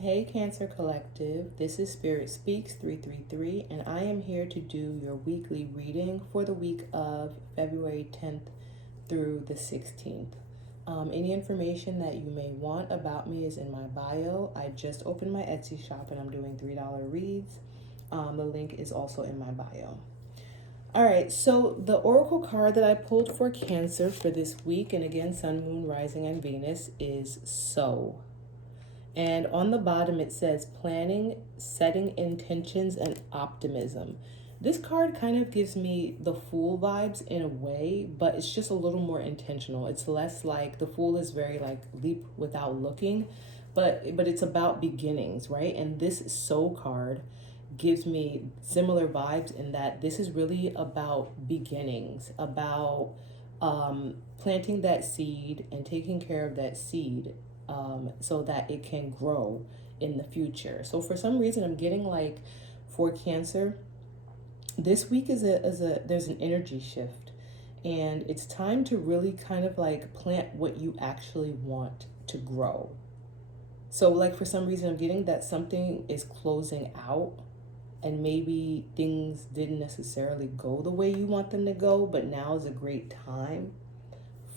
Hey Cancer Collective, this is Spirit Speaks 333, and I am here to do your weekly reading for the week of February 10th through the 16th. Any information that you may want about me is in my bio. I just opened my Etsy shop and I'm doing $3 reads. The link is also in my bio. All right, so the oracle card that I pulled for Cancer for this week, and again, Sun, Moon, Rising, and Venus, is So. And on the bottom it says planning, setting intentions, and optimism. This card kind of gives me the Fool vibes in a way, but it's just a little more intentional. It's less like the Fool is very like leap without looking, but it's about beginnings, right? And this So card gives me similar vibes in that this is really about beginnings, about planting that seed and taking care of that seed, so that it can grow in the future. So for some reason, I'm getting like for Cancer, this week is a there's an energy shift, and it's time to really kind of like plant what you actually want to grow. So like for some reason, I'm getting that something is closing out, and maybe things didn't necessarily go the way you want them to go, but now is a great time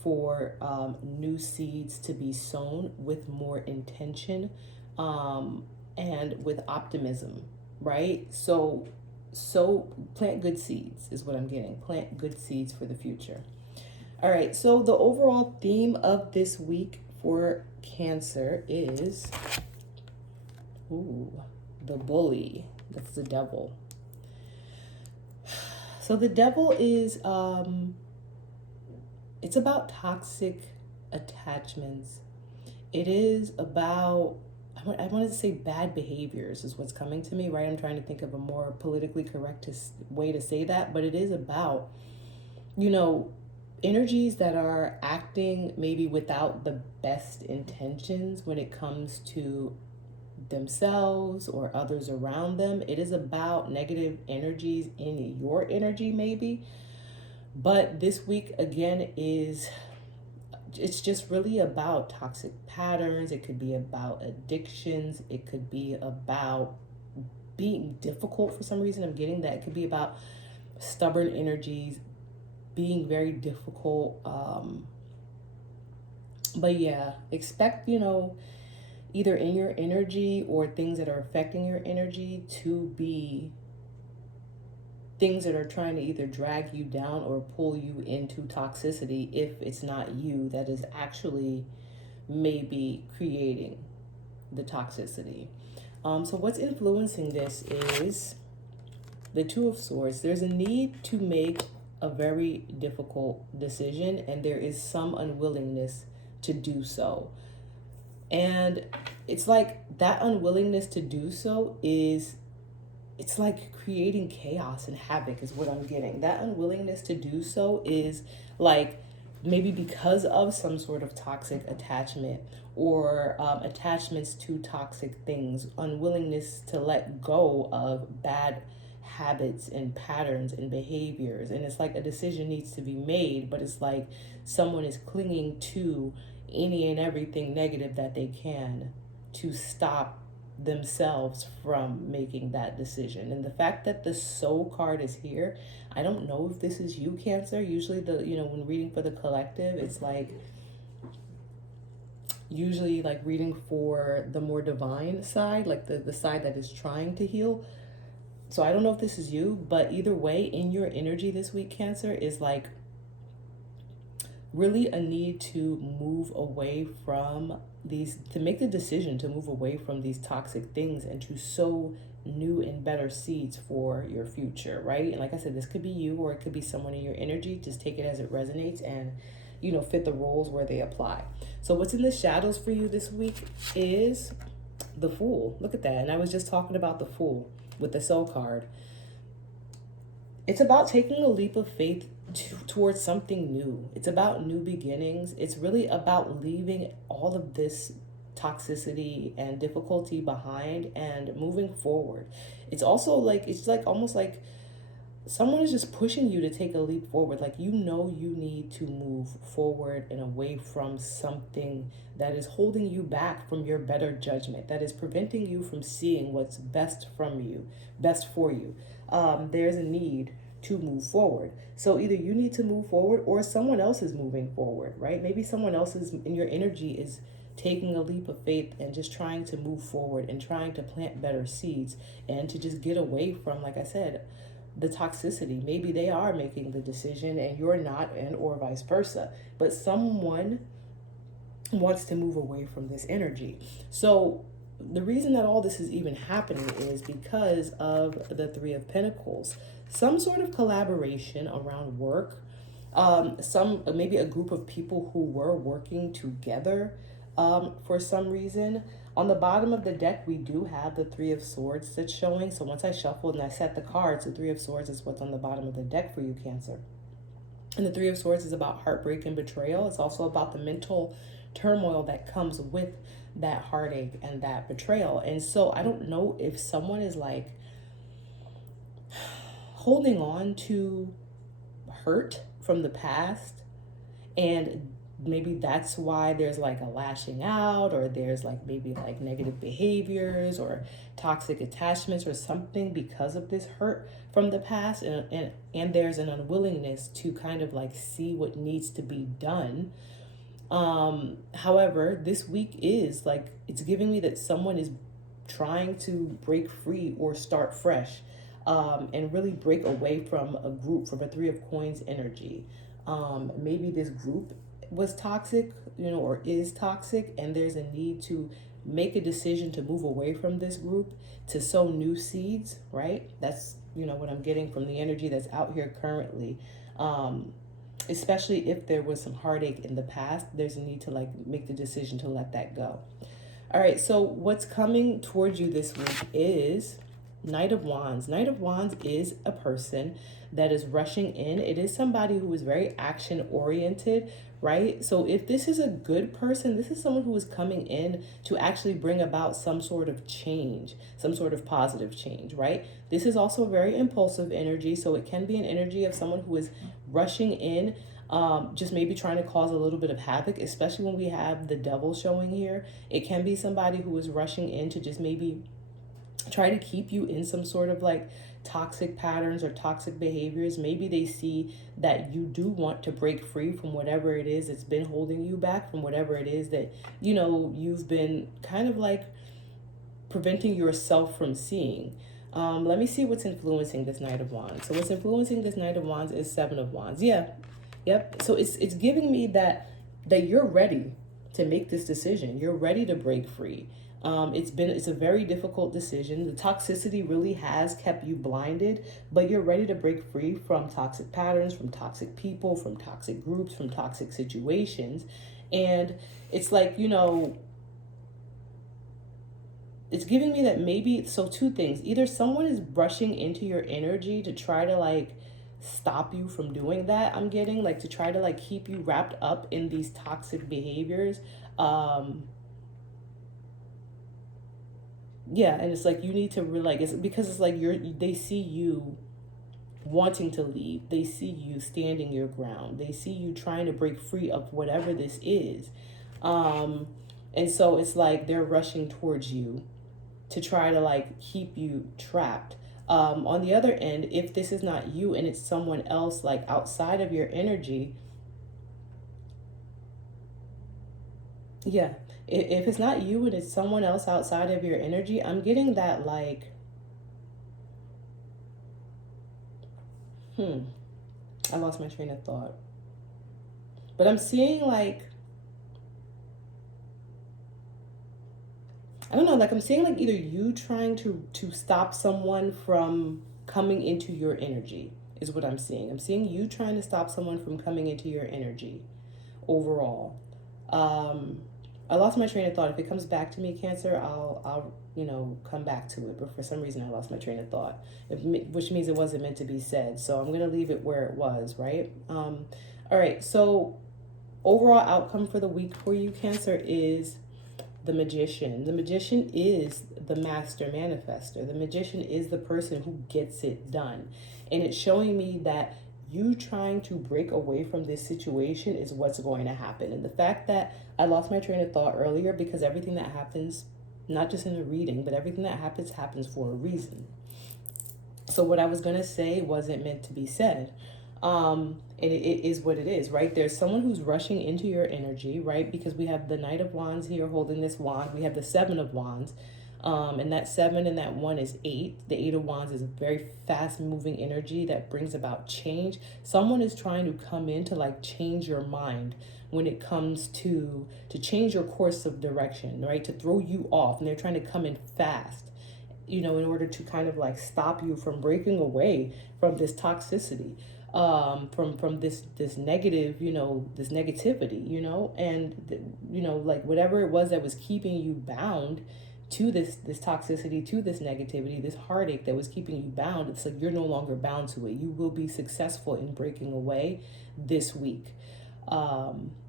for new seeds to be sown with more intention, and with optimism, right? So plant good seeds is what I'm getting. Plant good seeds for the future. All right, so the overall theme of this week for Cancer is, the bully. That's the devil. So the devil is it's about toxic attachments. It is about, I want to say bad behaviors is what's coming to me, right? I'm trying to think of a more politically correct way to say that, but it is about, energies that are acting maybe without the best intentions when it comes to themselves or others around them. It is about negative energies in your energy, maybe. But this week, again, it's just really about toxic patterns. It could be about addictions. It could be about being difficult for some reason. I'm getting that. It could be about stubborn energies, being very difficult. But yeah, expect, either in your energy or things that are affecting your energy to be things that are trying to either drag you down or pull you into toxicity, if it's not you that is actually maybe creating the toxicity. So what's influencing this is the Two of Swords. There's a need to make a very difficult decision, and there is some unwillingness to do so. And it's like that unwillingness to do so it's like creating chaos and havoc is what I'm getting. That unwillingness to do so is like maybe because of some sort of toxic attachment or attachments to toxic things, unwillingness to let go of bad habits and patterns and behaviors. And it's like a decision needs to be made, but it's like someone is clinging to any and everything negative that they can to stop themselves from making that decision. And the fact that the Soul card is here, I don't know if this is you, Cancer. Usually when reading for the collective, it's like usually like reading for the more divine side, like the side that is trying to heal. So I don't know if this is you, but either way, in your energy this week, Cancer, is like really a need to move away from these, to make the decision to move away from these toxic things and to sow new and better seeds for your future, right? And like I said, this could be you or it could be someone in your energy. Just take it as it resonates and, fit the roles where they apply. So what's in the shadows for you this week is the Fool. Look at that. And I was just talking about the Fool with the Soul card. It's about taking a leap of faith towards something new. It's about new beginnings. It's really about leaving all of this toxicity and difficulty behind and moving forward. It's also like, it's like almost like someone is just pushing you to take a leap forward. Like, you know, you need to move forward and away from something that is holding you back from your better judgment, that is preventing you from seeing what's best from you, best for you. There's a need to move forward. So either you need to move forward or someone else is moving forward, right? Maybe someone else is in your energy is taking a leap of faith and just trying to move forward and trying to plant better seeds and to just get away from, like I said, the toxicity. Maybe they are making the decision and you're not, and or vice versa. But someone wants to move away from this energy. So the reason that all this is even happening is because of the Three of Pentacles. Some sort of collaboration around work. Some maybe a group of people who were working together for some reason. On the bottom of the deck, we do have the Three of Swords that's showing. So once I shuffled and I set the cards, the Three of Swords is what's on the bottom of the deck for you, Cancer. And the Three of Swords is about heartbreak and betrayal. It's also about the mental turmoil that comes with that heartache and that betrayal. And so I don't know if someone is like holding on to hurt from the past, and maybe that's why there's like a lashing out, or there's like maybe like negative behaviors or toxic attachments or something because of this hurt from the past, and there's an unwillingness to kind of like see what needs to be done. However, this week is like, it's giving me that someone is trying to break free or start fresh, and really break away from a group, from a Three of Coins energy. Maybe this group was toxic, or is toxic, and there's a need to make a decision to move away from this group to sow new seeds, right? That's, what I'm getting from the energy that's out here currently. Especially if there was some heartache in the past, there's a need to like make the decision to let that go. All right, so what's coming towards you this week is Knight of Wands. Knight of Wands is a person that is rushing in. It is somebody who is very action oriented, right? So if this is a good person, this is someone who is coming in to actually bring about some sort of change, some sort of positive change, right? This is also very impulsive energy. So it can be an energy of someone who is rushing in, just maybe trying to cause a little bit of havoc, especially when we have the devil showing here. It can be somebody who is rushing in to just maybe try to keep you in some sort of like toxic patterns or toxic behaviors. Maybe they see that you do want to break free from whatever it is that's been holding you back, from whatever it is that, you've been kind of like preventing yourself from seeing. Let me see what's influencing this Knight of Wands. So what's influencing this Knight of Wands is Seven of Wands. Yeah. Yep. So it's giving me that you're ready to make this decision. You're ready to break free. It's a very difficult decision. The toxicity really has kept you blinded, but you're ready to break free from toxic patterns, from toxic people, from toxic groups, from toxic situations. And it's like, it's giving me that maybe, so two things. Either someone is brushing into your energy to try to like stop you from doing that. I'm getting like to try to like keep you wrapped up in these toxic behaviors. Yeah, and it's like you need to really, like, it's because it's like they see you wanting to leave. They see you standing your ground. They see you trying to break free of whatever this is. And so it's like they're rushing towards you to try to like keep you trapped. On the other end, if this is not you and it's someone else like outside of your energy, yeah, if it's not you and it's someone else outside of your energy, I'm getting that like, I lost my train of thought. But I'm seeing like, I don't know, like I'm seeing like either you trying to stop someone from coming into your energy is what I'm seeing. I'm seeing you trying to stop someone from coming into your energy overall. I lost my train of thought. If it comes back to me, Cancer, I'll come back to it. But for some reason, I lost my train of thought, which means it wasn't meant to be said. So I'm going to leave it where it was, right? All right. So overall outcome for the week for you, Cancer, is the magician. The magician is the master manifester. The magician is the person who gets it done. And it's showing me that you trying to break away from this situation is what's going to happen. And the fact that I lost my train of thought earlier, because everything that happens, not just in the reading, but everything that happens for a reason. So what I was going to say wasn't meant to be said. And it is what it is, right? There's someone who's rushing into your energy, right? Because we have the Knight of Wands here holding this wand. We have the Seven of Wands. And that 7 and that 1 is 8. The 8 of Wands is a very fast moving energy that brings about change. Someone is trying to come in to like change your mind when it comes to change your course of direction, right? To throw you off. And they're trying to come in fast, you know, in order to kind of like stop you from breaking away from this toxicity, from this negative, you know, this negativity, you know, and, you know, like whatever it was that was keeping you bound to this toxicity, to this negativity, this heartache that was keeping you bound. It's like you're no longer bound to it. You will be successful in breaking away this week.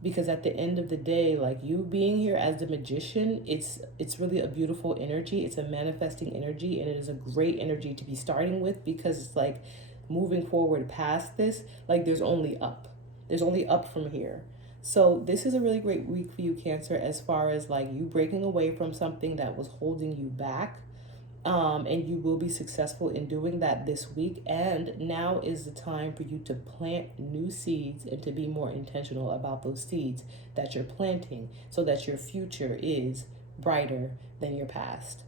Because at the end of the day, like you being here as the magician, it's really a beautiful energy. It's a manifesting energy, and it is a great energy to be starting with, because it's like moving forward past this, like there's only up. There's only up from here. So this is a really great week for you, Cancer, as far as like you breaking away from something that was holding you back. And you will be successful in doing that this week. And now is the time for you to plant new seeds and to be more intentional about those seeds that you're planting, so that your future is brighter than your past.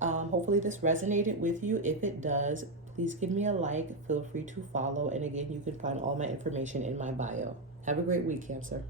Hopefully this resonated with you. If it does, please give me a like. Feel free to follow. And again, you can find all my information in my bio. Have a great week, Cancer.